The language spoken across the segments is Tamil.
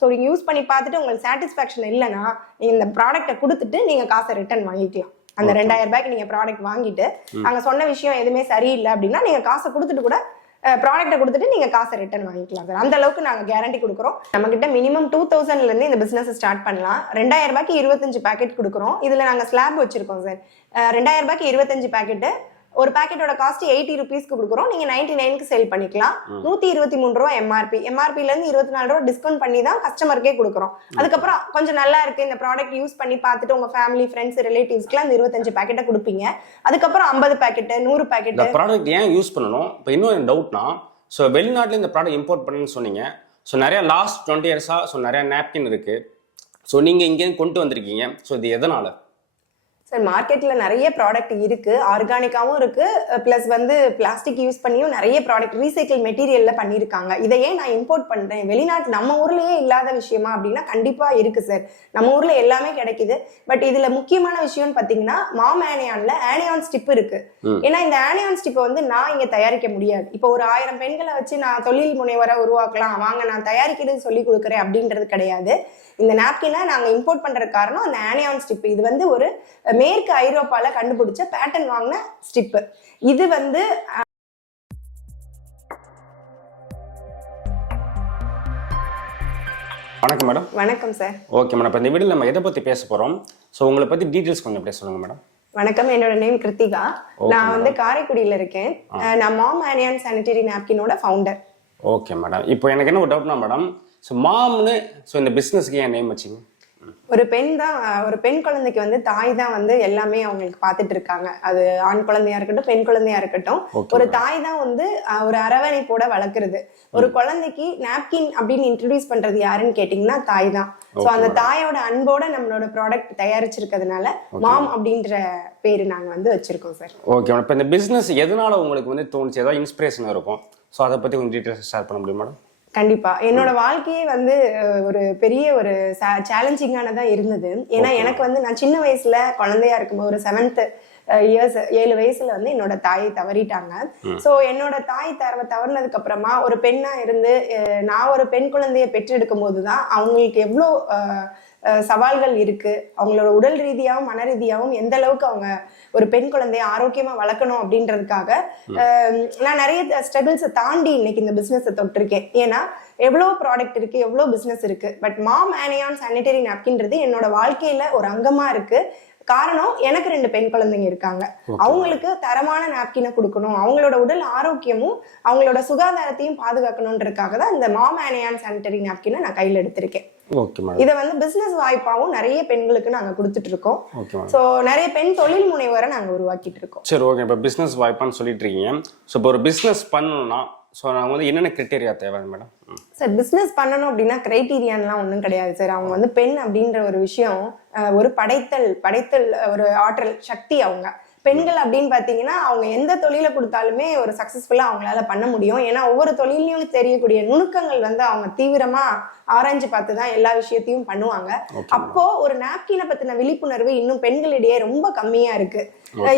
ஸோ நீங்கள் யூஸ் பண்ணி பார்த்துட்டு உங்களுக்கு சாட்டிஸ்ஃபேக்ஷன் இல்லைன்னா நீங்கள் இந்த ப்ராடக்ட்டை கொடுத்துட்டு நீங்கள் காசை ரிட்டர்ன் வாங்கிக்கலாம். அந்த ரெண்டாயிரம் ரூபாய்க்கு நீங்கள் ப்ராடக்ட் வாங்கிட்டு நாங்க சொன்ன விஷயம் எதுவுமே சரியில்லை அப்படின்னா நீங்க காசை கொடுத்துட்டு கூட ப்ராடக்ட்டை கொடுத்துட்டு நீங்க காசை ரிட்டர்ன் வாங்கிக்கலாம் சார். அந்த அளவுக்கு நாங்க கேரண்டி கொடுக்குறோம். நம்ம கிட்ட மினிமம் டூ தௌசண்ட்ல இருந்து இந்த பிசினஸ் ஸ்டார்ட் பண்ணலாம். ரெண்டாயிரம் ரூபாய்க்கு இருபத்தஞ்சு பேக்கெட் கொடுக்குறோம். இதுல நாங்க ஸ்லாப் வச்சிருக்கோம் சார். ரெண்டாயிரம் ரூபாய்க்கு இருபத்தஞ்சு பேக்கெட் ஒரு பேக்கெட்டோட காஸ்ட் எயிட்டி ருபீஸ்க்கு கொடுக்குறோம். நீங்க நைன்டி நைனுக்கு சேல் பண்ணிக்கலாம். நூத்தி இருபத்தி மூணு ரூபா எம்ஆர்பி எம்ஆர்பில இருந்து இருபத்தி நாலு ரூபா டிஸ்கவுண்ட் பண்ணி தான் கஸ்டமருக்கே கொடுக்குறோம். அதுக்கப்புறம் கொஞ்சம் நல்லா இருக்கு. இந்த ப்ராடக்ட் யூஸ் பண்ணி பார்த்துட்டு உங்க ஃபேமிலி ஃப்ரெண்ட்ஸ் ரிலேட்டிவ்ஸ்க்குலாம் அந்த இருபத்தஞ்சு பேக்கெட்டை கொடுப்பீங்க. அதுக்கப்புறம் ஐம்பது பேக்கெட்டு நூறு பேக்கெட் ப்ராடக்ட் ஏன் யூஸ் பண்ணணும்? இப்போ இன்னும் டவுட்னா ஸோ வெளிநாட்டில் இந்த ப்ராடக்ட் இம்போர்ட் பண்ணுன்னு சொன்னீங்க. ஸோ நிறைய லாஸ்ட் டுவெண்ட்டி இயர்ஸாக ஸோ நிறைய நாப்கின் இருக்கு. ஸோ நீங்கள் இங்கேருந்து கொண்டு வந்திருக்கீங்க. ஸோ இது எதனால? சார் மார்க்கெட்ல நிறைய ப்ராடக்ட் இருக்கு. ஆர்கானிக்காவும் இருக்கு. பிளஸ் வந்து பிளாஸ்டிக் யூஸ் பண்ணியும் நிறைய ப்ராடக்ட் ரீசைக்கிள் மெட்டீரியல்ல பண்ணியிருக்காங்க இதை ஏன் நான் இம்போர்ட் பண்றேன்? வெளிநாட்டு நம்ம ஊர்லயே இல்லாத விஷயமா அப்படின்னா கண்டிப்பா இருக்கு சார் நம்ம ஊர்ல எல்லாமே கிடைக்குது. பட் இதுல முக்கியமான விஷயம்னு பாத்தீங்கன்னா மாம் ஆனியான்ல ஆனியான் ஸ்டிப் இருக்கு. ஏன்னா இந்த ஆனியான் ஸ்டிப்பை வந்து நான் இங்க தயாரிக்க முடியாது. இப்போ ஒரு ஆயிரம் பெண்களை வச்சு நான் தொழில் முனைவரை உருவாக்கலாம். வாங்க நான் தயாரிக்கிறது சொல்லி கொடுக்குறேன் அப்படின்றது கிடையாது. இந்த நாப்கினை நாங்க இம்போர்ட் பண்ற காரணம் அந்த ஆனியான் ஸ்டிப் இது வந்து ஒரு மேற்கு ஐரோப்பால கண்டுபிடிச்ச பேட்டன் வாங்கின ஸ்டிப்பு இது வந்து வணக்கம் மேடம் வணக்கம் சார் ஓகே மேடம் இப்போ இந்த வீடியோவில் நம்ம எதை பற்றி பேச போகிறோம் ஸோ உங்களை பற்றி டீட்டெயில்ஸ் கொஞ்சம் அப்படியே சொல்லுங்கள் மேடம் வணக்கம். என்னோட நேம் கிருத்திகா. நான் வந்து காரைக்குடியில இருக்கேன். நான் மாம் ஆனியான் சானிட்டரி நாப்கினோட ஃபவுண்டர் ஓகே மேடம் இப்போ எனக்கு என்ன ஒரு டவுட்னா மேடம் ஸோ மாம்னு ஸோ இந்த பிஸ்னஸ்க்கு ஏன் நேம் வச்சிங்க? ஒரு பெண் தான் ஒரு பெண் குழந்தைக்கு வந்து தாய் தான் வந்து எல்லாமே அவங்களுக்கு பார்த்துட்டு இருக்காங்க. அது ஆண் குழந்தையா இருக்கட்டும் பெண் குழந்தையா இருக்கட்டும். ஒரு தாய் தான் வந்து ஒரு அரவணைப்போட வளர்க்குறது. ஒரு குழந்தைக்கு நாப்கின் அப்படின்னு இன்ட்ரடியூஸ் பண்றது யாருன்னு கேட்டிங்கன்னா தாய் தான். ஸோ அந்த தாயோட அன்போட நம்மளோட ப்ராடக்ட் தயாரிச்சிருக்கிறதுனால மாம் அப்படின்ற பேரு நாங்க வந்து வச்சிருக்கோம் சார் ஓகே இப்போ இந்த பிஸ்னஸ் எதனால உங்களுக்கு வந்து தோணுச்சு? ஏதாவது இன்ஸ்பிரேஷன் இருக்கும். ஸோ அதை பற்றி கொஞ்சம் டீட்டெயில்ஸ் ஷேர் பண்ண முடியும் மேடம் கண்டிப்பா. என்னோட வாழ்க்கையே வந்து ஒரு பெரிய ஒரு சேலஞ்சிங்கானதா இருந்தது. ஏன்னா எனக்கு வந்து நான் சின்ன வயசுல குழந்தையா இருக்கும்போது ஒரு செவன்த் இயர்ஸ் ஏழு வயசுல வந்து என்னோட தாயை தவறிட்டாங்க. சோ என்னோட தாய் தவ தவறினதுக்கு அப்புறமா ஒரு பெண்ணா இருந்து நான் ஒரு பெண் குழந்தையை பெற்றெடுக்கும் போதுதான் அவங்களுக்கு எவ்வளோ சவால்கள் இருக்கு. அவங்களோட உடல் ரீதியாகவும் மன ரீதியாகவும் எந்த அளவுக்கு அவங்க ஒரு பெண் குழந்தைய ஆரோக்கியமா வளர்க்கணும் அப்படின்றதுக்காக நான் நிறைய ஸ்ட்ரகிள்ஸை தாண்டி இன்னைக்கு இந்த பிசினஸை தொட்டிருக்கேன். ஏன்னா எவ்வளோ ப்ராடக்ட் இருக்கு எவ்வளோ பிசினஸ் இருக்கு. பட் மாம் ஆனியான் சானிட்டரி நாப்கின்றது என்னோட வாழ்க்கையில ஒரு அங்கமா இருக்கு. காரணம் எனக்கு ரெண்டு பெண் குழந்தைங்க இருக்காங்க. அவங்களுக்கு தரமான நாப்கினை கொடுக்கணும். அவங்களோட உடல் ஆரோக்கியமும் அவங்களோட சுகாதாரத்தையும் பாதுகாக்கணுன்றதுக்காக தான் இந்த மாம் ஆனியான் சானிட்டரி நாப்கினை நான் கையில் எடுத்திருக்கேன். இதை வந்து பிசினஸ் வாய்ப்பாவும் நிறைய பெண்களுக்கு நாங்க கொடுத்துட்டு இருக்கோம் ஸோ நிறைய பெண் தொழில் முனைவரை நாங்க உருவாக்கிட்டு இருக்கோம் சரி ஓகே இப்போ பிஸ்னஸ் வாய்ப்பான்னு சொல்லிட்டு இருக்கீங்க. ஸோ இப்போ ஒரு பிஸ்னஸ் பண்ணணும்னா ஸோ அவங்க வந்து என்னென்ன கிரிட்டேரியா தேவை மேடம் சார் பிஸ்னஸ் பண்ணணும் அப்படின்னா கிரைட்டீரியான்லாம் ஒன்றும் கிடையாது சார் அவங்க வந்து பெண் அப்படின்ற ஒரு விஷயம் ஒரு படைத்தல் படைத்தல் ஒரு ஆற்றல் சக்தி அவங்க. பெண்கள் அப்படின்னு பார்த்தீங்கன்னா அவங்க எந்த தொழிலை கொடுத்தாலுமே ஒரு சக்ஸஸ்ஃபுல்லாக அவங்களால பண்ண முடியும். ஏன்னா ஒவ்வொரு தொழிலையும் தெரியக்கூடிய நுணுக்கங்கள் வந்து அவங்க தீவிரமா ஆராய்ஞ்சு பார்த்து தான் எல்லா விஷயத்தையும் பண்ணுவாங்க. அப்போ ஒரு நாப்கினை பத்தின விழிப்புணர்வு இன்னும் பெண்களிடையே ரொம்ப கம்மியா இருக்கு.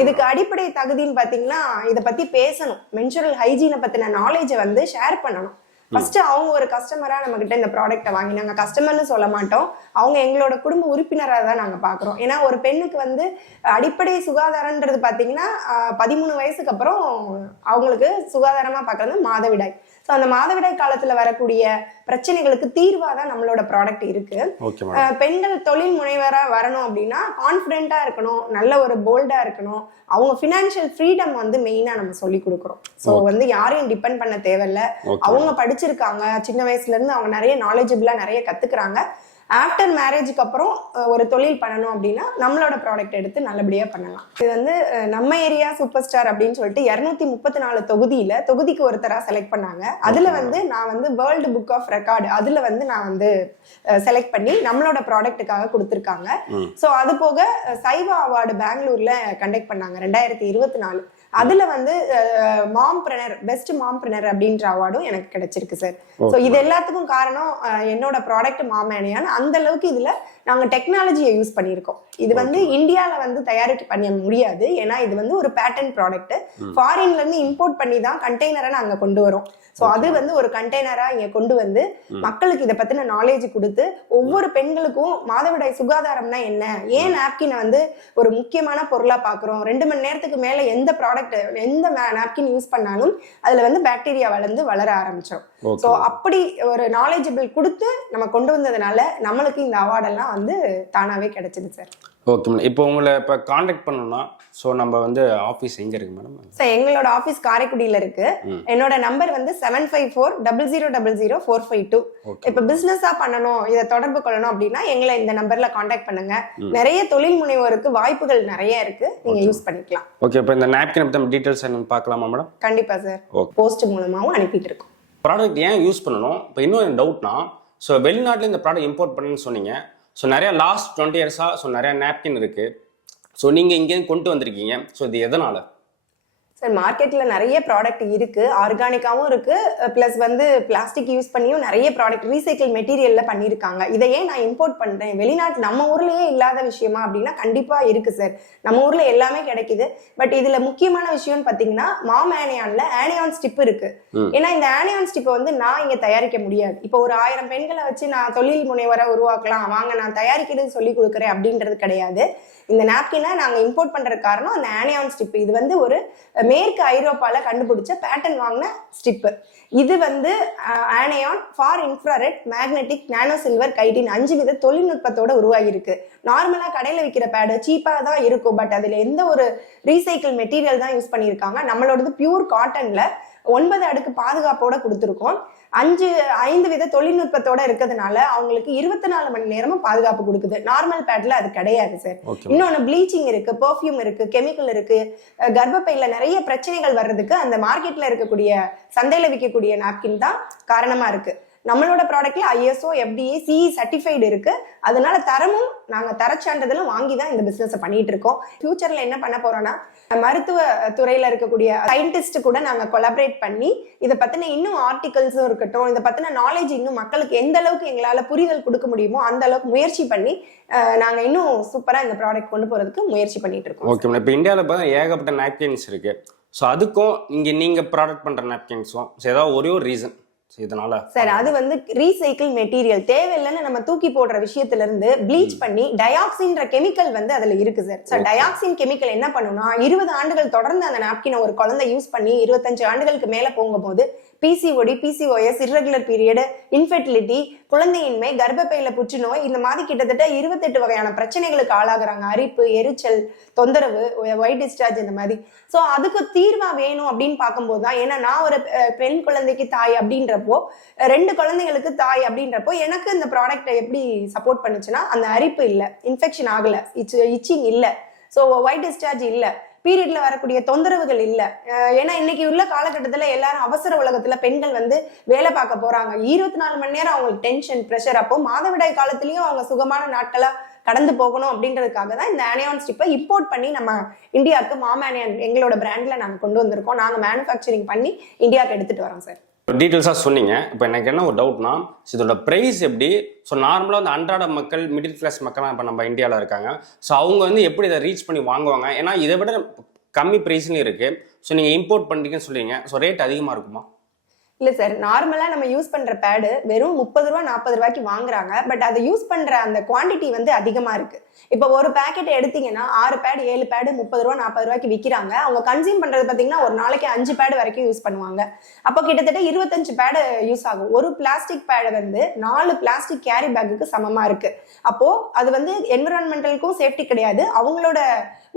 இதுக்கு அடிப்படை தகுதின்னு பாத்தீங்கன்னா இத பத்தி பேசணும். மென்சுரல் ஹைஜீனை பத்தின நாலேஜை வந்து ஷேர் பண்ணணும். ஃபர்ஸ்ட் அவங்க ஒரு கஸ்டமரா நம்ம கிட்ட இந்த ப்ராடக்ட்டை வாங்கி நாங்க கஸ்டமர்னு சொல்ல மாட்டோம். அவங்க எங்களோட குடும்ப உறுப்பினராக தான் நாங்க பாக்குறோம். ஏன்னா ஒரு பெண்ணுக்கு வந்து அடிப்படை சுகாதாரன்றது பாத்தீங்கன்னா பதிமூணு வயசுக்கு அப்புறம் அவங்களுக்கு சுகாதாரமா பாக்குறது மாதவிடாய். ஸோ அந்த மாதவிடாய் காலத்துல வரக்கூடிய பிரச்சனைகளுக்கு தீர்வா தான் நம்மளோட ப்ராடக்ட் இருக்கு. பெண்கள் தொழில் முனைவரா வரணும் அப்படின்னா கான்ஃபிடென்ட்டா இருக்கணும் நல்ல ஒரு போல்டா இருக்கணும். அவங்க ஃபினான்ஷியல் ஃப்ரீடம் வந்து மெயினா நம்ம சொல்லி கொடுக்குறோம். ஸோ வந்து யாரையும் டிபெண்ட் பண்ண தேவையில்ல. அவங்க படிச்சிருக்காங்க சின்ன வயசுல இருந்து அவங்க நிறைய நாலேஜபிளா நிறைய கத்துக்கிறாங்க. ஆஃப்டர் மேரேஜுக்கு அப்புறம் ஒரு தொழில் பண்ணணும் அப்படின்னா நம்மளோட ப்ராடக்ட் எடுத்து நல்லபடியா பண்ணலாம். இது வந்து நம்ம ஏரியா சூப்பர் ஸ்டார் அப்படின்னு சொல்லிட்டு இரநூத்தி முப்பத்தி நாலு தொகுதியில தொகுதிக்கு ஒருத்தரா செலக்ட் பண்ணாங்க. அதுல வந்து நான் வந்து வேர்ல்டு புக் ஆஃப் ரெக்கார்டு அதுல வந்து நான் வந்து செலக்ட் பண்ணி நம்மளோட ப்ராடக்ட்டுக்காக கொடுத்துருக்காங்க. ஸோ அது போக சைவா அவார்டு பெங்களூர்ல கண்டக்ட் பண்ணாங்க ரெண்டாயிரத்தி இருபத்தி நாலு அதுல வந்து மாம் பிரனர் பெஸ்ட் மாம் பிரனர் அப்படின்ற அவார்டும் எனக்கு கிடைச்சிருக்கு சார் ஸோ இது எல்லாத்துக்கும் காரணம் என்னோட ப்ராடக்ட் மாமேனியான் அந்த அளவுக்கு இதுல நாங்க டெக்னாலஜியை யூஸ் பண்ணியிருக்கோம். இது வந்து இந்தியால வந்து தயாரிக்க பண்ண முடியாது. ஏன்னா இது வந்து ஒரு பேட்டன் ப்ராடக்ட் ஃபாரின்ல இருந்து இம்போர்ட் பண்ணி தான் கண்டெய்னரை நாங்க கொண்டு வரோம். ஸோ அது வந்து ஒரு கண்டெய்னரா இங்க கொண்டு வந்து மக்களுக்கு இதை பத்தின நாலேஜ் கொடுத்து ஒவ்வொரு பெண்களுக்கும் மாதவிடாய் சுகாதாரம்னா என்ன? ஏன் நாப்கினை வந்து ஒரு முக்கியமான பொருளா பாக்குறோம்? ரெண்டு மணி நேரத்துக்கு மேல எந்த ப்ராடக்ட் எந்த நாப்கின் யூஸ் பண்ணாலும் அதுல வந்து பாக்டீரியா வளர்ந்து வளர ஆரம்பிச்சோம். ஓகே ஸோ அப்படி ஒரு நாலேஜபிள் கொடுத்து நம்ம கொண்டு வந்ததுனால நம்மளுக்கு இந்த அவார்டெல்லாம் வந்து தானாவே கிடைச்சது சார் ஓகே மேடம் இப்போ உங்களை இப்போ காண்டாக்ட் பண்ணணும்னா ஸோ நம்ம வந்து ஆஃபீஸ் எங்கே இருக்கு மேடம் சார் எங்களோட ஆஃபீஸ் காரைக்குடியில இருக்கு. என்னோட நம்பர் வந்து seven five four double zero double zero four five two இப்ப பிசினஸா பண்ணணும் இதை தொடர்பு கொள்ளணும் அப்படின்னா எங்களை இந்த நம்பர்ல காண்டாக்ட் பண்ணுங்க. நிறைய தொழில் முனைவோருக்கு வாய்ப்புகள் நிறைய இருக்கு. நீங்க யூஸ் பண்ணிக்கலாம். ஓகே இப்போ இந்த நாப்கின் டீட்டெயில்ஸ் என்னன்னு பார்க்கலாமா மேடம் கண்டிப்பா சார் போஸ்ட் மூலமாவும் அனுப்பிட்டு இருக்கோம். ப்ராடக்ட் ஏன் யூஸ் பண்ணணும்? இப்போ இன்னும் டவுட்னா ஸோ வெளிநாட்டில் இந்த ப்ராடக்ட் இம்போர்ட் பண்ணுன்னு சொன்னீங்க. ஸோ நிறையா லாஸ்ட் டுவெண்ட்டி இயர்ஸாக ஸோ நிறையா நாப்கின் இருக்குது ஸோ நீங்கள் இங்கேருந்து கொண்டு வந்திருக்கீங்க. ஸோ இது எதனால்? சார் மார்க்கெட்ல நிறைய ப்ராடக்ட் இருக்கு. ஆர்கானிக்காவும் இருக்கு. பிளஸ் வந்து பிளாஸ்டிக் யூஸ் பண்ணியும் நிறைய ப்ராடக்ட் ரீசைக்கிள் மெட்டீரியல்ல பண்ணியிருக்காங்க. இதை ஏன் நான் இம்போர்ட் பண்றேன்? வெளிநாட்டு நம்ம ஊர்லயே இல்லாத விஷயமா அப்படின்னா கண்டிப்பா இருக்கு சார். நம்ம ஊர்ல எல்லாமே கிடைக்குது. பட் இதுல முக்கியமான விஷயம்னு பாத்தீங்கன்னா மாம் ஆனியான்ல ஆனியான் ஸ்டிப் இருக்கு. ஏன்னா இந்த ஆனியான் ஸ்டிப்பை வந்து நான் இங்க தயாரிக்க முடியாது. இப்போ ஒரு ஆயிரம் பெண்களை வச்சு நான் தொழில் முனைவரை உருவாக்கலாம். வாங்க நான் தயாரிக்கிறது சொல்லி கொடுக்குறேன் அப்படின்றது கிடையாது. இந்த நாப்கினை நாங்கள் இம்போர்ட் பண்ணுற காரணம் அந்த ஆனியான் ஸ்டிப் இது வந்து ஒரு மேற்கு ஐரோப்பாவில் கண்டுபிடிச்ச பேட்டர்ன் வாங்கின ஸ்டிப்பு இது வந்து anion far infrared magnetic nano silver chitin அஞ்சு வித தொழில்நுட்பத்தோட உருவாகி இருக்கு நார்மலாக கடையில் விற்கிற பேடு சீப்பாக தான் இருக்கும் பட் அதில் எந்த ஒரு ரீசைக்கிள் மெட்டீரியல் தான் யூஸ் பண்ணியிருக்காங்க. நம்மளோடது பியூர் காட்டனில் ஒன்பது அடுக்கு பாதுகாப்போட கொடுத்துருக்கோம். அஞ்சு ஐந்து வித தொழில்நுட்பத்தோட இருக்கிறதுனால அவங்களுக்கு இருபத்தி நாலு மணி நேரமும் பாதுகாப்பு கொடுக்குது. நார்மல் பேட்ல அது கிடையாது சார் இன்னொன்னு ப்ளீச்சிங் இருக்கு பெர்ஃப்யூம் இருக்கு கெமிக்கல் இருக்கு. கர்ப்பப்பையில நிறைய பிரச்சனைகள் வர்றதுக்கு அந்த மார்க்கெட்ல இருக்கக்கூடிய சந்தையில விற்கக்கூடிய நாப்கின் தான் காரணமா இருக்கு. நம்மளோட ப்ராடக்ட்ல ஐஎஸ்ஓ எஃப்டிஏ சிஇ சர்டிஃபைடு இருக்கு. அதனால தரமும் நாங்க தரச்சான்றதுல வாங்கி தான் இந்த பிசினஸ் பண்ணிட்டு இருக்கோம். ஃபியூச்சர்ல என்ன பண்ண போறோம்னா மருத்துவ துறையில இருக்கக்கூடிய சயின்டிஸ்ட் கூட நாங்க கொலாபரேட் பண்ணி இதை பத்தின இன்னும் ஆர்டிகல்ஸும் இருக்கட்டும் இதை பத்தின நாலேஜ் இன்னும் மக்களுக்கு எந்த அளவுக்கு எங்களால புரிதல் கொடுக்க முடியுமோ அந்த அளவுக்கு முயற்சி பண்ணி நாங்க இன்னும் சூப்பரா இந்த ப்ராடக்ட் கொண்டு போறதுக்கு முயற்சி பண்ணிட்டு இருக்கோம். ஓகே மேடம் இப்போ இந்தியாவில் பார்த்தா ஏகப்பட்ட நாப்கின்ஸ் இருக்கு. ஸோ அதுக்கும் இங்கே நீங்கள் ப்ராடக்ட் பண்ணுற நாப்கின்ஸும் ஸோ ஏதாவது ஒரே ஒரு ரீசன் இதனால சார் அது வந்து ரீசைக்கிள் மெட்டீரியல் தேவையில்லைன்னு நம்ம தூக்கி போடுற விஷயத்துல இருந்து ப்ளீச் பண்ணி டயாக்சின்ற கெமிக்கல் வந்து அதுல இருக்கு சார். சார் டயாக்சின் கெமிக்கல் என்ன பண்ணும்னா இருபது ஆண்டுகள் தொடர்ந்து அந்த நாப்கினை ஒரு குழந்தை யூஸ் பண்ணி இருபத்தஞ்சு ஆண்டுகளுக்கு மேல போகும்போது PCOD PCOS irregular period infertility குழந்தையின்மை கர்ப்பப்பையில புற்றுநோய் இந்த மாதிரி கிட்டத்தட்ட இருபத்தெட்டு வகையான பிரச்சனைகளுக்கு ஆளாகிறாங்க. அரிப்பு எரிச்சல் தொந்தரவு ஒயிட் டிஸ்சார்ஜ் இந்த மாதிரி. ஸோ அதுக்கு தீர்வா வேணும் அப்படின்னு பார்க்கும்போது தான் ஏன்னா நான் ஒரு பெண் குழந்தைக்கு தாய் அப்படின்றப்போ ரெண்டு குழந்தைங்களுக்கு தாய் அப்படின்றப்போ எனக்கு இந்த ப்ராடக்ட் எப்படி சப்போர்ட் பண்ணுச்சுன்னா அந்த அரிப்பு இல்லை இன்ஃபெக்ஷன் ஆகலை இச்சு இச்சிங் இல்லை. ஸோ ஒயிட் டிஸ்சார்ஜ் இல்லை. பீரியட்ல வரக்கூடிய தொந்தரவுகள் இல்லை. ஏன்னா இன்னைக்கு உள்ள காலகட்டத்தில் எல்லாரும் அவசர உலகத்துல பெண்கள் வந்து வேலை பார்க்க போறாங்க. இருபத்தி நாலு மணி நேரம் அவங்களுக்கு டென்ஷன் ப்ரெஷர் அப்போ மாதவிடாய் காலத்திலயும் அவங்க சுகமான நாட்களா கடந்து போகணும் அப்படின்றதுக்காக தான் இந்த ஆனியான் ஸ்டிப்பை இம்போர்ட் பண்ணி நம்ம இந்தியாவுக்கு மாமேனியன் எங்களோட பிராண்ட்ல நாங்கள் கொண்டு வந்திருக்கோம். நாங்கள் மேனுஃபேக்சரிங் பண்ணி இந்தியாவுக்கு எடுத்துட்டு வரோம் சார் டீட்டெயில்ஸாக சொன்னீங்க. இப்போ எனக்கு என்ன ஒரு டவுட்னா இதோட ப்ரைஸ் எப்படி? ஸோ நார்மலாக வந்து அன்றாட மக்கள் மிடில் கிளாஸ் மக்கள்லாம் இப்போ நம்ம இந்தியாவில் இருக்காங்க. ஸோ அவங்க வந்து எப்படி இதை ரீச் பண்ணி வாங்குவாங்க? ஏன்னா இதை விட கம்மி ப்ரைஸ்லையும் இருக்குது ஸோ நீங்கள் இம்போர்ட் பண்ணுறீங்கன்னு சொல்லுவீங்க ஸோ ரேட் அதிகமாக இருக்குமா? இல்ல சார் நார்மலா நம்ம யூஸ் பண்ற பேடு வெறும் முப்பது ரூபா நாற்பது ரூபாய்க்கு வாங்குறாங்க. பட் அதை யூஸ் பண்ற அந்த குவாண்டிட்டி வந்து அதிகமா இருக்கு. இப்போ ஒரு பேக்கெட் எடுத்தீங்கன்னா ஆறு பேடு ஏழு பேடு முப்பது ரூபா நாற்பது ரூபாய்க்கு விற்கிறாங்க அவங்க கன்சியூம் பண்றது பாத்தீங்கன்னா ஒரு நாளைக்கு அஞ்சு பேடு வரைக்கும் யூஸ் பண்ணுவாங்க. அப்போ கிட்டத்தட்ட இருபத்தஞ்சு பேடு யூஸ் ஆகும். ஒரு பிளாஸ்டிக் பேடு வந்து நாலு பிளாஸ்டிக் கேரி பேக்குக்கு சமமா இருக்கு. அப்போ அது வந்து என்விரான்மெண்டலுக்கும் சேஃப்டி கிடையாது. அவங்களோட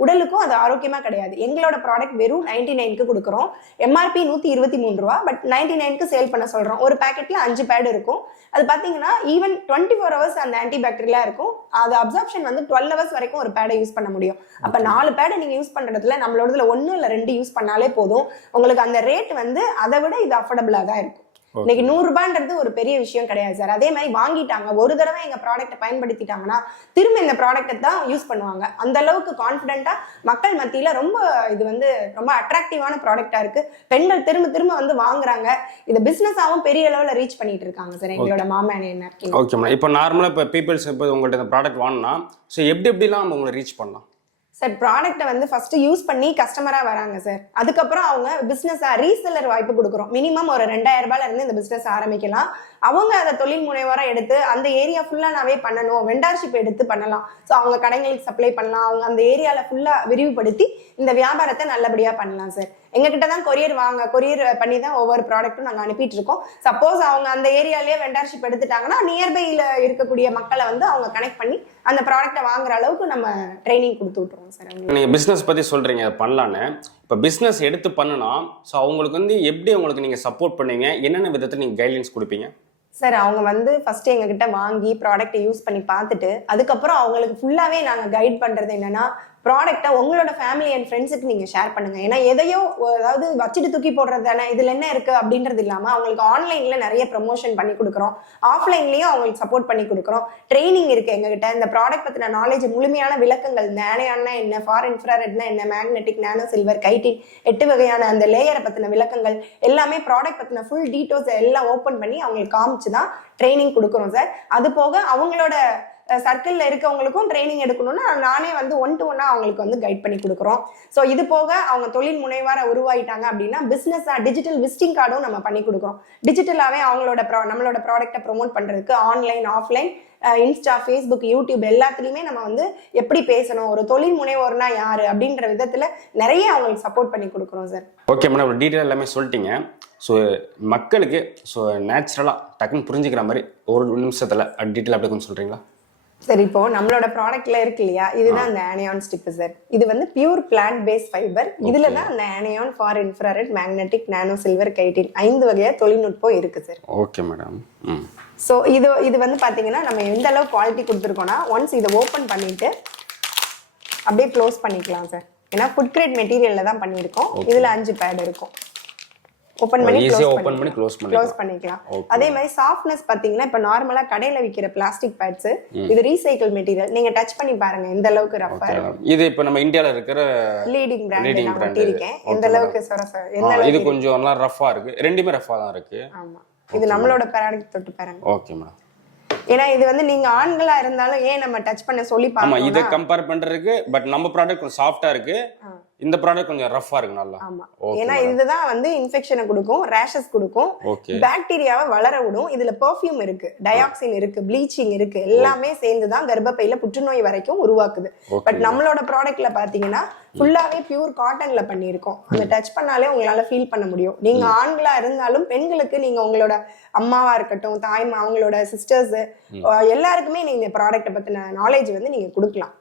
உடலுக்கும் அது ஆரோக்கியமா கிடையாது. எங்களோட ப்ராடக்ட் வெறும் நைன்டி நைனுக்கு கொடுக்குறோம். எம்ஆர்பி நூத்தி இருபத்தி மூணு ரூபா பட் நைன்டி நைனுக்கு சேல் பண்ண சொல்றோம். ஒரு பேக்கெட்ல அஞ்சு பேட் இருக்கும். அது பாத்தீங்கன்னா ஈவன் டுவெண்ட்டி ஃபோர் ஹவர்ஸ் அந்த ஆன்டி பாக்டீரியா இருக்கும். அது அப்சர்ப்ஷன் வந்து டுவெல் ஹவர்ஸ் வரைக்கும் ஒரு பேடை யூஸ் பண்ண முடியும். அப்ப நாலு பேடை நீங்க யூஸ் பண்றதுல நம்மளோடதுல ஒன்னு இல்ல ரெண்டு யூஸ் பண்ணாலே போதும். உங்களுக்கு அந்த ரேட் வந்து அதை விட இது அஃபோர்டபுளா தான் இருக்கும். இன்னைக்கு நூறு ரூபான்றது ஒரு பெரிய விஷயம் கிடையாது சார் அதே மாதிரி வாங்கிட்டாங்க ஒரு தடவை எங்க ப்ராடக்ட்டை பயன்படுத்திட்டாங்கன்னா திரும்ப இந்த ப்ராடக்ட்டை தான் யூஸ் பண்ணுவாங்க. அந்த அளவுக்கு கான்ஃபிடென்ட்டா மக்கள் மத்தியில ரொம்ப இது வந்து ரொம்ப அட்ராக்டிவான ப்ராடக்ட்டா இருக்கு. பெண்கள் திரும்ப திரும்ப வந்து வாங்குறாங்க. இது பிசினஸாவும் பெரிய அளவுல ரீச் பண்ணிட்டு இருக்காங்க சார் எங்களோட மாமேனே நாப்கின் ஓகே மேடம் இப்போ நார்மலாக இப்போ பீப்புள்ஸ் இப்போ உங்கள்கிட்ட இந்த ப்ராடக்ட் வாங்கினா ஸோ எப்படி எப்படிலாம் நம்ம உங்களை ரீச் பண்ணலாம்? சார் ப்ராடக்ட்டை வந்து ஃபர்ஸ்ட் யூஸ் பண்ணி கஸ்டமராக வராங்க சார் அதுக்கப்புறம் அவங்க பிஸ்னஸாக ரீசெல்லர் வாய்ப்பு கொடுக்குறோம். மினிமம் ஒரு ரெண்டாயிரம் ரூபாயிலிருந்து இந்த பிஸ்னஸ் ஆரம்பிக்கலாம். அவங்க அதை தொழில் முனைவராக எடுத்து அந்த ஏரியா ஃபுல்லாக நாவே பண்ணணும். வெண்டார்ஷிப் எடுத்து பண்ணலாம். ஸோ அவங்க கடைங்களுக்கு சப்ளை பண்ணலாம். அவங்க அந்த ஏரியாவில் ஃபுல்லாக விரிவுபடுத்தி இந்த வியாபாரத்தை நல்லபடியாக பண்ணலாம் சார் எங்ககிட்ட தான் கொரியர் வாங்க கொரியர் பண்ணி தான் ஒவ்வொரு ப்ராடக்ட்டும் நாங்கள் அனுப்பிட்டு இருக்கோம் சப்போஸ் அவங்க அந்த ஏரியாலேயே வெண்டார்ஷிப் எடுத்துட்டாங்கன்னா நியர்பையில் இருக்கக்கூடிய மக்களை வந்து அவங்க கனெக்ட் பண்ணி அந்த ப்ராடக்ட்டை வாங்குற அளவுக்கு நம்ம ட்ரைனிங் கொடுத்து விட்ருவோம் சார். அவங்களுக்கு. நீங்கள் பிஸ்னஸ் பற்றி சொல்கிறீங்க பண்ணலான்னு. இப்போ பிஸ்னஸ் எடுத்து பண்ணுனா ஸோ அவங்களுக்கு வந்து எப்படி உங்களுக்கு நீங்கள் சப்போர்ட் பண்ணுவீங்க என்னென்ன விதத்தில் நீங்கள் கைட்லைன்ஸ் கொடுப்பீங்க? சார் அவங்க வந்து ஃபர்ஸ்ட் எங்ககிட்ட வாங்கி ப்ராடக்ட்டை யூஸ் பண்ணி பார்த்துட்டு அதுக்கப்புறம் அவங்களுக்கு ஃபுல்லாவே நாங்க கைட் பண்றது என்னன்னா ப்ராடக்ட்டை உங்களோட ஃபேமிலி அண்ட் ஃப்ரெண்ட்ஸுக்கு நீங்கள் ஷேர் பண்ணுங்கள் ஏன்னா எதையோ அதாவது வச்சுட்டு தூக்கி போடுறது தானே இதில் என்ன இருக்குது அப்படின்றது இல்லாமல் அவங்களுக்கு ஆன்லைனில் நிறைய ப்ரமோஷன் பண்ணி கொடுக்குறோம். ஆஃப்லைன்லேயும் அவங்களுக்கு சப்போர்ட் பண்ணி கொடுக்குறோம். ட்ரைனிங் இருக்குது எங்ககிட்ட. இந்த ப்ராடக்ட் பற்றின நாலேஜ் முழுமையான விளக்கங்கள் நேனையானா என்ன ஃபார் இன்ஃப்ராரெட்னா என்ன மேக்னெட்டிக் நானோ சில்வர் கைட்டின் எட்டு வகையான அந்த லேயரை பற்றின விளக்கங்கள் எல்லாமே ப்ராடக்ட் பற்றின ஃபுல் டீட்டெயில்ஸ் எல்லாம் ஓப்பன் பண்ணி அவங்களுக்கு காமிச்சு தான் ட்ரைனிங் கொடுக்குறோம் சார் அது போக அவங்களோட சர்க்கிளில் இருக்கவங்களுக்கும் ட்ரைனிங் எடுக்கணும்னா நானே வந்து ஒன் டு ஒன்னாக அவங்களுக்கு வந்து கைட் பண்ணி கொடுக்குறோம். ஸோ இது போக அவங்க தொழில் முனைவார உருவாயிட்டாங்க அப்படின்னா பிஸ்னஸாக டிஜிட்டல் விசிட்டிங் கார்டும் நம்ம பண்ணி கொடுக்குறோம். டிஜிட்டலாகவே அவங்களோட ப்ரா நம்மளோட ப்ராடக்ட்டை ப்ரொமோட் பண்ணுறதுக்கு online offline insta Facebook YouTube எல்லாத்துலேயுமே நம்ம வந்து எப்படி பேசணும் ஒரு தொழில் முனைவோர்னா யார் அப்படின்ற விதத்தில் நிறைய அவங்களுக்கு சப்போர்ட் பண்ணி கொடுக்குறோம் சார் ஓகே மேடம் டீட்டெயில் எல்லாமே சொல்லிட்டீங்க. ஸோ மக்களுக்கு ஸோ நேச்சுரலாக டக்குன்னு புரிஞ்சுக்கிற மாதிரி ஒரு நிமிஷத்தில் டீட்டெயில் அப்படி கொஞ்சம் சொல்கிறீங்களா சரி இப்போ நம்மளோட ப்ராடக்ட்ல இருக்கு இல்லையா? இதுதான் அந்த ஆனியான் ஸ்டிப் சார் இது வந்து பியூர் பிளான்ட் பேஸ் ஃபைபர் இதுல தான் அந்த anion far infrared magnetic nano silver chitin ஐந்து வகையா தொழில்நுட்பம் இருக்கு சார் ஓகே மேடம் ஸோ இது இது வந்து பாத்தீங்கன்னா நம்ம எந்த அளவு குவாலிட்டி கொடுத்துருக்கோம்னா ஒன்ஸ் இதை ஓப்பன் பண்ணிட்டு அப்படியே க்ளோஸ் பண்ணிக்கலாம் சார் ஏன்னா ஃபுட் கிரேட் மெட்டீரியல்ல தான் பண்ணியிருக்கோம். இதுல அஞ்சு பேட் இருக்கும். ஓப்பன் பண்ணி ஈஸியாக ஓப்பன் பண்ணி க்ளோஸ் பண்ணி க்ளோஸ் பண்ணிக்கலாம். அதே மாதிரி சாஃப்ட்னஸ் பாத்தீங்கன்னா இப்ப நார்மலா கடையில விக்கிற பிளாஸ்டிக் பேட்ஸ் இது ரீசைக்கிள் மெட்டீரியல் நீங்க டச் பண்ணி பாருங்க எந்த அளவுக்கு இருக்கும். இது இப்போ நம்ம இந்தியாவில் இருக்கிற லீடிங் பிராண்ட் நான் ஒட்டியிருக்கேன். எந்த அளவுக்கு சொர சொர இது கொஞ்சம் நல்லா ரஃப்பாக இருக்குது ரெண்டுமே ரஃப்பாக தான் இருக்குது ஆமா. இது நம்மளோட ப்ராடக்ட் தொட்டு பாருங்க. ஓகே மேடம் ஏன்னா இது வந்து நீங்க ஆண்களா இருந்தாலும் ஏன் நம்ம டச் பண்ண சொல்லி ஆமா இதை கம்பேர் பண்றதுக்கு பட் நம்ம ப்ராடக்ட் கொஞ்சம் சாஃப்டா இருக்கு. இந்த ப்ராடக்ட் கொஞ்சம் ரஃப்பா இருக்கு நல்லா. ஆமா. ஏன்னா இதுதான் வந்து இன்ஃபெக்ஷனை கொடுக்கும் ரேஷஸ் கொடுக்கும். பாக்டீரியாவை வளர விடும். இதுல பெர்ஃப்யூம் இருக்கு டயாக்சின் இருக்கு ப்ளீச்சிங் இருக்கு. எல்லாமே சேர்ந்து தான் கர்ப்பப்பையில புற்றுநோய் வரைக்கும் உருவாக்குது. பட் நம்மளோட ப்ராடக்ட்ல பாத்தீங்கன்னா ஃபுல்லாவே பியூர் காட்டன்ல பண்ணியிருக்கோம். அந்த டச் பண்ணாலே உங்களால ஃபீல் பண்ண முடியும். நீங்க ஆண்களா இருந்தாலும் பெண்களுக்கு நீங்க உங்களோட அம்மாவா இருக்கட்டும் தாய்மா அவங்களோட சிஸ்டர்ஸ் எல்லாருக்குமே நீங்க ப்ராடக்ட்டை பத்தின நாலேஜ் வந்து நீங்க கொடுக்கலாம்.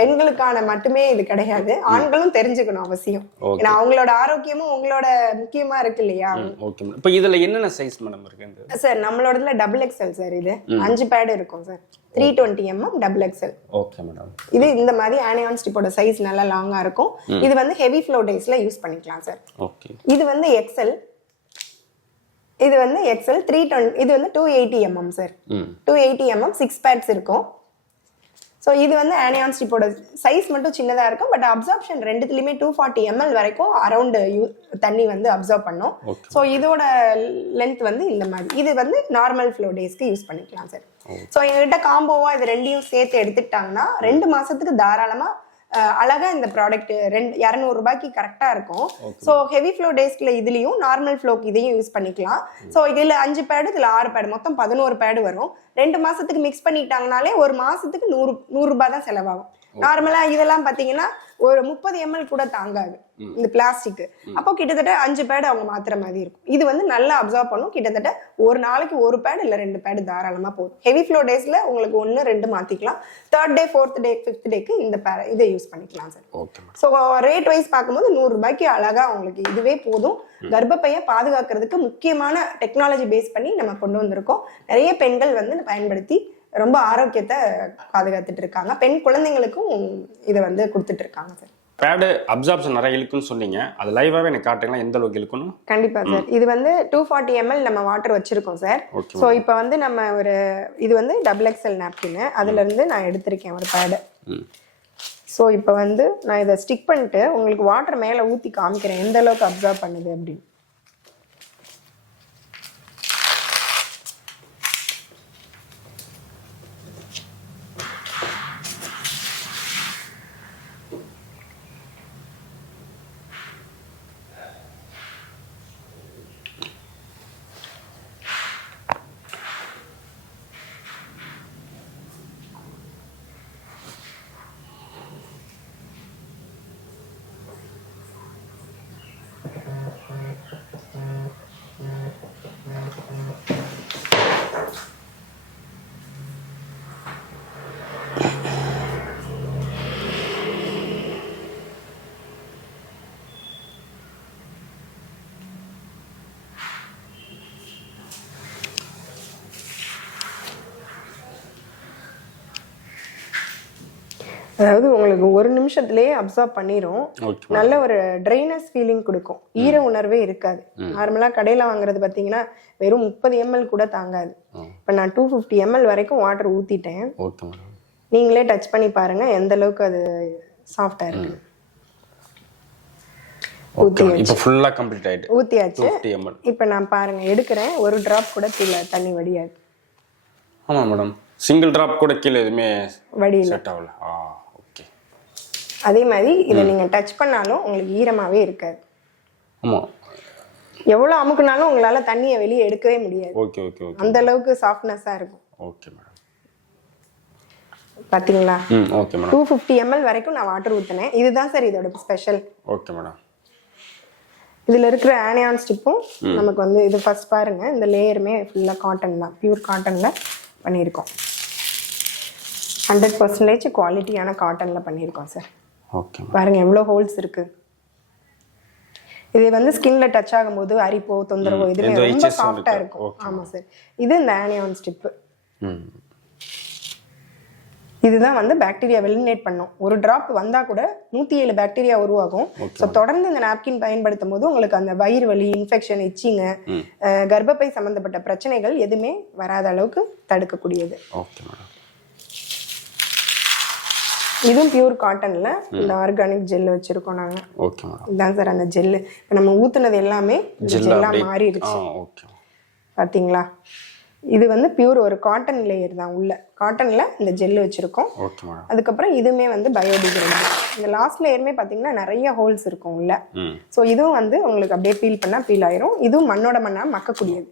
பெண்களுக்கான மட்டுமே இது கிடையாது. ஆண்களும் தெரிஞ்சுக்கணும் அவசியம். ஏன்னா அவங்களோட ஆரோக்கியமும் உங்களோட முக்கியமா இருக்கு இல்லையா? ஓகே இப்போ இதுல என்னென்ன சைஸ் மேடம் இருக்கு சார் நம்மளோடதுல டபுள் எக்ஸ்எல் சார் இது. அஞ்சு பேட் இருக்கும் sir three twenty MM double XL okay madam இது இந்த மாதிரி ஆனியான் ஸ்டிப்போட சைஸ் நல்லா லாங்கா இருக்கும். இது வந்து ஹெவி ஃப்ளோ டேஸ்ல யூஸ் பண்ணிக்கலாம் சார் ஓகே இது வந்து எக்ஸ்எல் இது வந்து எக்ஸ்எல் த்ரீ டுவெண்ட்டி இது வந்து two eighty MM sir two eighty MM six pads இருக்கும். ஸோ இது வந்து ஆனியான் ஸ்டிப்போட சைஸ் மட்டும் சின்னதாக இருக்கும் பட் அப்சார்ப்ஷன் ரெண்டுத்துலையுமே டூ ஃபார்ட்டி எம்எல் வரைக்கும் அரௌண்ட் யூ தண்ணி வந்து அப்சர்வ் பண்ணும். ஸோ இதோட லென்த் வந்து இந்த மாதிரி. இது வந்து நார்மல் ஃப்ளோ டேஸ்க்கு யூஸ் பண்ணிக்கலாம் சார் ஸோ எங்ககிட்ட காம்போவா இது ரெண்டையும் சேர்த்து எடுத்துக்கிட்டாங்கன்னா ரெண்டு மாசத்துக்கு தாராளமா அஹ், அழகா இந்த ப்ராடக்ட் ரெண்டு இரநூறு ரூபாய்க்கு கரெக்டா இருக்கும். ஸோ ஹெவி ஃப்ளோ டேஸ்க்ல இதுலயும் நார்மல் ஃப்ளோக்கு இதையும் யூஸ் பண்ணிக்கலாம். ஸோ இதுல அஞ்சு பேடு இதுல ஆறு பேடு மொத்தம் பதினோரு பேடு வரும். ரெண்டு மாசத்துக்கு மிக்ஸ் பண்ணிட்டாங்கனாலே ஒரு மாசத்துக்கு நூறு நூறு ரூபாய் தான் செலவாகும். நார்மலா இதெல்லாம் பாத்தீங்கன்னா ஒரு முப்பது எம்எல் கூட தாங்காது. இந்த பிளாஸ்டிக் அப்போ கிட்டத்தட்ட அஞ்சு பேடு அவங்க மாத்துற மாதிரி இருக்கும். இது வந்து நல்லா அப்சர்வ் பண்ணும். கிட்டத்தட்ட ஒரு நாளைக்கு ஒரு பேடு இல்ல ரெண்டு பேடு தாராளமா போதும். ஹெவி ஃப்ளோ டேஸ்ல உங்களுக்கு ஒன்னு ரெண்டு மாத்திக்கலாம். Third day fourth day fifth டேக்கு இந்த pair- இதை யூஸ் பண்ணிக்கலாம் சார் ஸோ ரேட் வைஸ் பார்க்கும்போது நூறு ரூபாய்க்கு அழகா உங்களுக்கு இதுவே போதும். கர்ப்பப்பையை பாதுகாக்கிறதுக்கு முக்கியமான டெக்னாலஜி பேஸ் பண்ணி நம்ம கொண்டு வந்திருக்கோம். நிறைய பெண்கள் வந்து பயன்படுத்தி ரொம்ப ஆரோக்கியத்தை பாதுகாத்துட்டு இருக்காங்க. பெண் குழந்தைங்களுக்கும் இதை வந்து கொடுத்துட்டு இருக்காங்க சார் பேடு அப்சார்ப்ஷன் நிறைய இழுக்குன்னு சொன்னீங்க. அது லைவாகவே எனக்கு காட்டுங்களா எந்த அளவுக்கு இழுக்குன்னு கண்டிப்பா சார் இது வந்து டூ ஃபார்ட்டி எம்எல் நம்ம வாட்டர் வச்சிருக்கோம் சார் ஸோ இப்போ வந்து நம்ம ஒரு இது வந்து டபுள் எக்ஸ்எல் நாப்கின் அதுல இருந்து நான் எடுத்திருக்கேன் ஒரு பேடு ஸோ இப்போ வந்து நான் இதை ஸ்டிக் பண்ணிட்டு உங்களுக்கு வாட்டர் மேலே ஊற்றி காமிக்கிறேன். எந்த அளவுக்கு அப்சர்வ் பண்ணுது அப்படின்னு. அதாவது உங்களுக்கு ஒரு நிமிஷத்துலயே அப்சர்வ் பண்ணிரும். நல்ல ஒரு ட்ரைனஸ் ஃபீலிங் கொடுக்கும். ஈர உணர்வே இருக்காது. நார்மலா கடையில வாங்குறது பாத்தீங்கன்னா வெறும் முப்பது எம்எல் கூட தாங்காது. இப்போ நான் டூ ஃபிஃப்டி எம்எல் வரைக்கும் வாட்டர் ஊத்திட்டேன். நீங்களே டச் பண்ணி பாருங்க எந்த அளவுக்கு அது சாஃப்டா இருக்கு. ஓகே இப்போ ஃபுல்லாக கம்ப்ளீட் ஆயிட்டு. ஊத்தியாச்சு. இப்போ நான் பாருங்க எடுக்கிறேன். ஒரு டிராப் கூட கீழே தண்ணி வடியாது. ஆமாம் மேடம் சிங்கிள் ட்ராப் கூட கீழே எதுவுமே வடியில. செட் ஆகல. ஆ. அதே மாதிரி இதை நீங்க டச் பண்ணாலும் உங்களுக்கு ஈரமாவே இருக்காது. ஆமாம் எவ்வளவு அமுக்குனாலும் உங்களால தண்ணியை வெளியே எடுக்கவே முடியாது. Okay okay okay. அந்த அளவுக்கு சாஃப்ட்னஸா இருக்கும். Okay madam. பாத்தீங்களா? ம் okay madam. Two fifty ML வரைக்கும் நான் வாட்டர் ஊற்றினேன் இதுதான் சார் இதோட ஸ்பெஷல் ஓகே மேடம். இதுல இருக்கிற ஆனியான் ஸ்டிப்பும் நமக்கு வந்து இது ஃபர்ஸ்ட் பாருங்க. இந்த லேயருமே ஃபுல்லா காட்டன் தான். பியூர் காட்டன்ல பண்ணியிருக்கோம். ஹண்ட்ரட் பர்சன்டேஜ் குவாலிட்டியான காட்டன்ல பண்ணியிருக்கோம் சார் ஓகே பாருங்க எவ்வளோ ஹோல்ஸ் இருக்கு. இது வந்து ஸ்கின்ல டச் ஆகும்போது அரிப்போ தொந்தரவோ எந்த ரொம்ப சாஃப்டா. இருக்கும். ஆமா சார் இது இந்த ஆனியான் ஸ்டிப்பு ம். இதுதான் வந்து பாக்டீரியா எலிமினேட் பண்ணும். ஒரு டிராப் வந்தா கூட நூத்தி ஏழு பாக்டீரியா உருவாகும். ஸோ தொடர்ந்து இந்த நாப்கின் பயன்படுத்தும் போது உங்களுக்கு அந்த வயிறு வலி இன்ஃபெக்ஷன் இச்சிங்க கர்ப்பப்பை சம்பந்தப்பட்ட பிரச்சனைகள் எதுவுமே வராத அளவுக்கு தடுக்கக்கூடியது. ஓகே மேடம் இதுவும் பியூர் காட்டன்ல இந்த ஆர்கானிக் ஜெல் வச்சிருக்கோம் நாங்க. ஓகே இதுதான் சார் அந்த ஜெல்லு இப்போ நம்ம ஊத்துனது எல்லாமே ஜெல்லா ஜெல்லா அப்படியே ஆ மாறிடுச்சு. ஓகே பாத்தீங்களா? இது வந்து பியூர் ஒரு காட்டன் லேயர் தான் உள்ள. காட்டன்ல இந்த ஜெல் வச்சிருக்கோம். அதுக்கப்புறம் இதுவுமே வந்து பயோடிகிரேடபிள் இந்த லாஸ்ட் லேயருமே பார்த்தீங்கன்னா நிறைய ஹோல்ஸ் இருக்கும் உள்ள. ஸோ இதுவும் வந்து உங்களுக்கு அப்படியே பீல் பண்ணால் பீல் ஆயிரும். இதுவும் மண்ணோட மண்ணா மக்கக்கூடியது.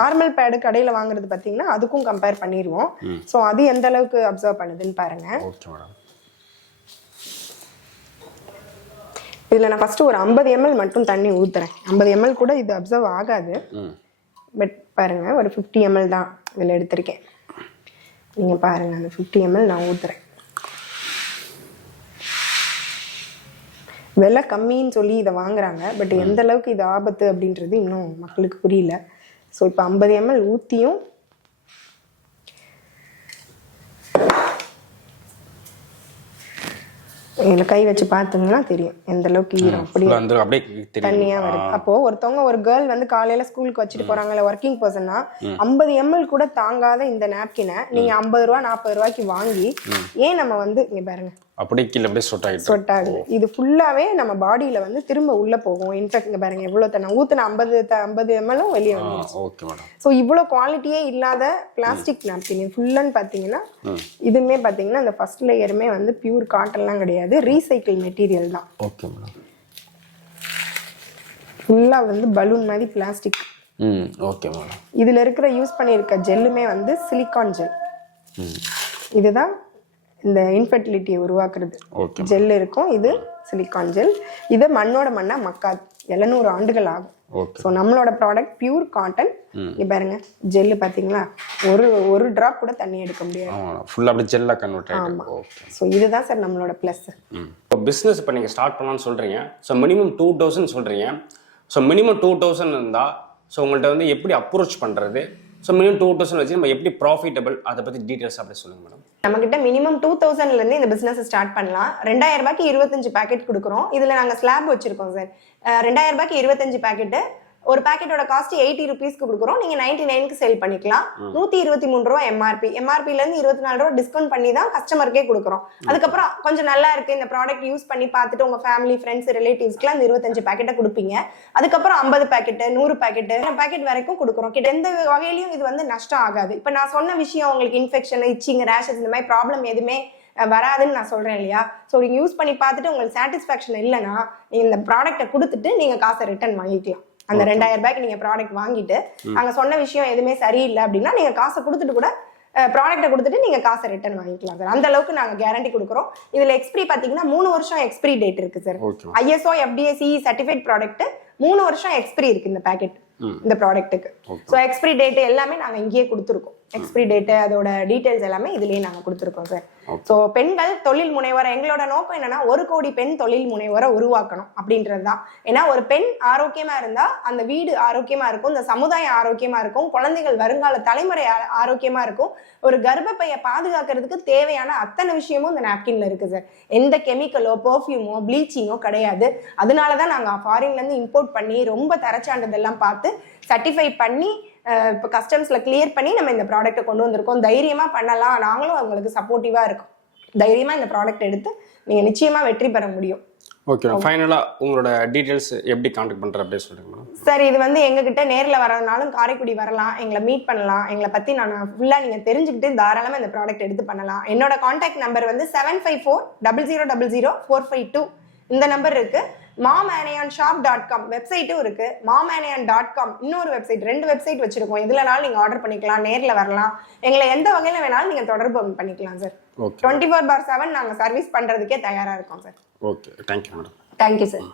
நார்மல் பேடு கடையில் வாங்குறது பார்த்தீங்கன்னா அதுக்கும் கம்பேர் பண்ணிடுவோம் ஸோ அது எந்த அளவுக்கு அப்சர்வ் பண்ணுதுன்னு பாருங்க ஓகே மேடம் இதில் நான் ஃபர்ஸ்ட் ஒரு ஐம்பது எம்எல் மட்டும் தண்ணி ஊத்துறேன். ஐம்பது எம்எல் கூட இது அப்சர்வ் ஆகாது. பட் பாருங்க ஒரு ஃபிஃப்டி எம்எல் தான் இதில் எடுத்திருக்கேன். நீங்கள் பாருங்க அந்த ஃபிஃப்டி எம்எல் நான் ஊத்துறேன். விலை கம்மின்னு சொல்லி இதை வாங்குறாங்க. பட் எந்த அளவுக்கு இது ஆபத்து அப்படின்றது இன்னும் மக்களுக்கு புரியல. ஸோ இப்போ ஐம்பது எம்எல் ஊற்றியும் இதில் கை வச்சு பார்த்தீங்கன்னா தெரியும். எந்த அளவுக்கு ஈரம். அப்படியே தெரியும் தண்ணியா வருது. அப்போ ஒருத்தவங்க ஒரு கேர்ள் வந்து காலையில ஸ்கூலுக்கு வச்சுட்டு போறாங்கல்ல ஒர்க்கிங் பர்சன்னா ஐம்பது எம்எல் கூட தாங்காத இந்த நாப்கினை நீங்க ஐம்பது ரூபா நாற்பது ரூபாய்க்கு வாங்கி ஏன் நம்ம வந்து இங்க பாருங்க அப்படியே கீழே அப்படியே சொட் ஆகுது. இது ஃபுல்லாவே நம்ம பாடியில வந்து திரும்ப உள்ள போகும். இன்ஃபெக்ட் இங்க பாருங்க எவ்வளவு தண்ணி ஊத்துன ஐம்பது ஐம்பது எம்எல்லும் வெளியே ஆ வந்து ஓகே மேடம் ஸோ இவ்வளோ குவாலிட்டியே இல்லாத பிளாஸ்டிக் நாப்கின் ஃபுல்லன்னு பார்த்தீங்கன்னா இதுவுமே பார்த்தீங்கன்னா இந்த ஃபர்ஸ்ட் லேயருமே வந்து பியூர் காட்டன்லாம் கிடையாது. ரீசைக்கிள் மெட்டீரியல் தான். ஓகே மேடம் ஃபுல்லாக வந்து பலூன் மாதிரி பிளாஸ்டிக் ம் ஓகே மேடம் இதுல இருக்கிற யூஸ் பண்ணியிருக்க ஜெல்லுமே வந்து சிலிக்கான் ஜெல் இதுதான் இந்த இன்ஃபர்டிலிட்டியை உருவாக்குறது. ஜெல் இருக்கும். இது சிலிக்கான் ஜெல் இது மண்ணோட மண்ணா மக்காது எழுநூறு ஆண்டுகள் ஆகும். ஸோ நம்மளோட ப்ராடக்ட் பியூர் காட்டன் இங்க பாருங்க ஜெல்லு பாத்தீங்களா? ஒரு ஒரு டிராப் கூட தண்ணி எடுக்க முடியாது. ஃபுல்லாக அப்படியே ஜெல்லாக கன்வெர்ட் ஓகே ஸோ இதுதான் சார் நம்மளோட ப்ளஸ் இப்போ பிஸ்னஸ் இப்போ நீங்கள் ஸ்டார்ட் பண்ணலாம்னு சொல்கிறீங்க ஸோ மினிமம் டூ தௌசண்ட் சொல்கிறீங்க ஸோ மினிமம் டூ தௌசண்ட் இருந்தால் ஸோ உங்கள்கிட்ட வந்து எப்படி அப்ரோச் பண்ணுறது ஸோ மினிமம் டூ தௌசண்ட் வச்சு நம்ம எப்படி ப்ராஃபிட்டபிள் அதை பற்றி டீட்டெயில்ஸ் அப்படி சொல்லுங்க மேடம் நம்ம கிட்ட மினிமம் டூ தௌசண்ட்ல இருந்து இந்த பிசினஸ் ஸ்டார்ட் பண்ணலாம். ரெண்டாயிரம் ரூபாய்க்கு இருபத்தஞ்சு பாக்கெட் கொடுக்குறோம். இதுல நாங்க ஸ்லாப் வச்சிருக்கோம் சார் ரெண்டாயிரம் ரூபாய்க்கு இருபத்தஞ்சு பாக்கெட் ஒரு பாக்கெட்டோட காஸ்ட் எயிட்டி ருபீஸ்க்கு கொடுக்குறோம். நீங்க நைன்டி நைனுக்கு சேல் பண்ணிக்கலாம். நூத்தி இருபத்தி மூணு ரூபா எம்ஆர்பி எம்ஆர்பில இருந்து இருபத்தி நாலு ரூபா டிஸ்கவுண்ட் பண்ணி தான் கஸ்டமருக்கே கொடுக்குறோம். அதுக்கப்புறம் கொஞ்சம் நல்லா இருக்கு. இந்த ப்ராடக்ட் யூஸ் பண்ணி பார்த்துட்டு உங்க ஃபேமிலி ஃப்ரெண்ட்ஸ் ரிலேட்டிவ்ஸ்க்குலாம் இந்த இருபத்தஞ்சு பாக்கெட்டை கொடுப்பீங்க. அதுக்கப்புறம் ஐம்பது பாக்கெட் நூறு பாக்கெட் பாக்கெட் வரைக்கும் கொடுக்குறோம். கிட்ட எந்த வகையிலயும் இது வந்து நஷ்டம் ஆகாது. இப்போ நான் சொன்ன விஷயம் உங்களுக்கு இன்ஃபெக்ஷன் இச்சிங் ரேஷஸ் இந்த மாதிரி ப்ராப்ளம் எதுவுமே வராதுன்னு நான் சொல்றேன் இல்லையா? ஸோ நீங்க யூஸ் பண்ணி பார்த்துட்டு உங்களுக்கு சாட்டிஸ்ஃபேக்ஷன் இல்லைன்னா நீங்க இந்த ப்ராடக்ட்டை கொடுத்துட்டு நீங்க காசை ரிட்டர்ன் வாங்கிக்கலாம். அந்த ரெண்டாயிரம் ரூபாய்க்கு நீங்க ப்ராடக்ட் வாங்கிட்டு நாங்க சொன்ன விஷயம் எதுவுமே சரியில்லை அப்படின்னா நீங்க காசை கொடுத்துட்டு கூட ப்ராடக்ட்டை கொடுத்துட்டு நீங்க காசை ரிட்டர்ன் வாங்கிக்கலாம் சார். அந்த அளவுக்கு நாங்க கேரண்டி கொடுக்குறோம். இதுல எக்ஸ்பிரி பாத்தீங்கன்னா மூணு வருஷம் எக்ஸ்பிரி டேட் இருக்கு sir. ISO FDSC certified product மூணு வருஷம் எக்ஸ்பிரி இருக்கு இந்த பேக்கெட். இந்த ப்ராடக்ட்டுக்கு. ஸோ எக்ஸ்பிரி டேட் எல்லாமே நாங்க இங்கேயே கொடுத்துருக்கோம். எக்ஸ்பிரி டேட் அதோட டீடைல்ஸ் எல்லாமே இதுலயே நாங்க கொடுத்துருக்கோம் சார். ஸோ பெண்கள் தொழில் முனைவரை எங்களோட நோக்கம் என்னன்னா ஒரு கோடி பெண் தொழில் முனைவரை உருவாக்கணும் அப்படின்றது தான் ஏன்னா ஒரு பெண் ஆரோக்கியமா இருந்தா அந்த வீடு ஆரோக்கியமா இருக்கும் இந்த சமுதாயம் ஆரோக்கியமா இருக்கும் குழந்தைகள் வருங்கால தலைமுறை ஆரோக்கியமா இருக்கும். ஒரு கர்ப்பப்பையை பாதுகாக்கிறதுக்கு தேவையான அத்தனை விஷயமும் இந்த நாப்கின்ல இருக்கு சார். எந்த கெமிக்கலோ பர்ஃப்யூமோ ப்ளீச்சிங்கோ கிடையாது. அதனால தான் நாங்கள் ஃபாரின்ல இருந்து இம்போர்ட் பண்ணி ரொம்ப தரச்சான்றிதெல்லாம் பார்த்து சர்டிஃபை பண்ணி இப்போ கஸ்டம்ஸ்ல கிளியர் பண்ணி நம்ம இந்த ப்ராடக்ட்டை கொண்டு வந்திருக்கோம். தைரியமா பண்ணலாம். நாங்களும் அவங்களுக்கு சப்போர்ட்டிவா இருக்கோம். தைரியமா இந்த ப்ராடக்ட் எடுத்து நீங்க நிச்சயமா வெற்றி பெற முடியும். ஓகே ஃபைனலாக உங்களோட டீட்டெயில்ஸ் எப்படி காண்டாக்ட் பண்ணுற அப்படியே சொல்லுங்க மேடம் சார் இது வந்து எங்ககிட்ட நேர்ல வரதுனாலும் காரைக்குடி வரலாம் எங்களை மீட் பண்ணலாம் எங்களை பத்தி நான் ஃபுல்லா நீங்க தெரிஞ்சுக்கிட்டு தாராளமா இந்த ப்ராடக்ட் எடுத்து பண்ணலாம். என்னோட காண்டாக்ட் நம்பர் வந்து seven five four double zero double zero four five two இந்த நம்பர் இருக்கு. மாமேனியான் ஷாப் டாட் காம் வெப்சைட்டும் இருக்கு. மாமேனியான் டாட் காம் இன்னொரு வெப்சைட் ரெண்டு வெப்சைட் வச்சிருக்கோம். எதுலனாலும் நீங்க ஆர்டர் பண்ணிக்கலாம் நேர்ல வரலாம். எங்களை எந்த வகையில வேணாலும் நீங்க தொடர்பு பண்ணிக்கலாம் sir twenty four by seven நாங்க சர்வீஸ் பண்றதுக்கே தயாரா இருக்கோம் sir okay thank you madam thank you sir